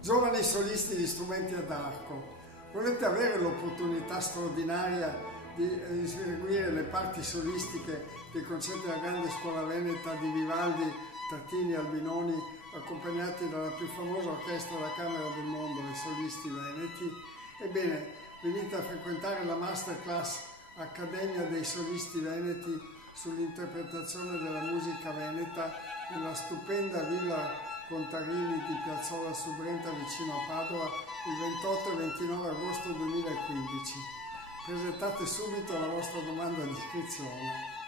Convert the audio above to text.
Giovani solisti di strumenti ad arco, volete avere l'opportunità straordinaria di eseguire le parti solistiche dei concerti della grande scuola veneta di Vivaldi, Tartini e Albinoni, accompagnati dalla più famosa orchestra da camera del mondo, i solisti veneti? Ebbene, venite a frequentare la masterclass Accademia dei Solisti Veneti sull'interpretazione della musica veneta nella stupenda Villa Contarini di Piazzola su Brenta vicino a Padova il 28 e 29 agosto 2015. Presentate subito la vostra domanda di iscrizione.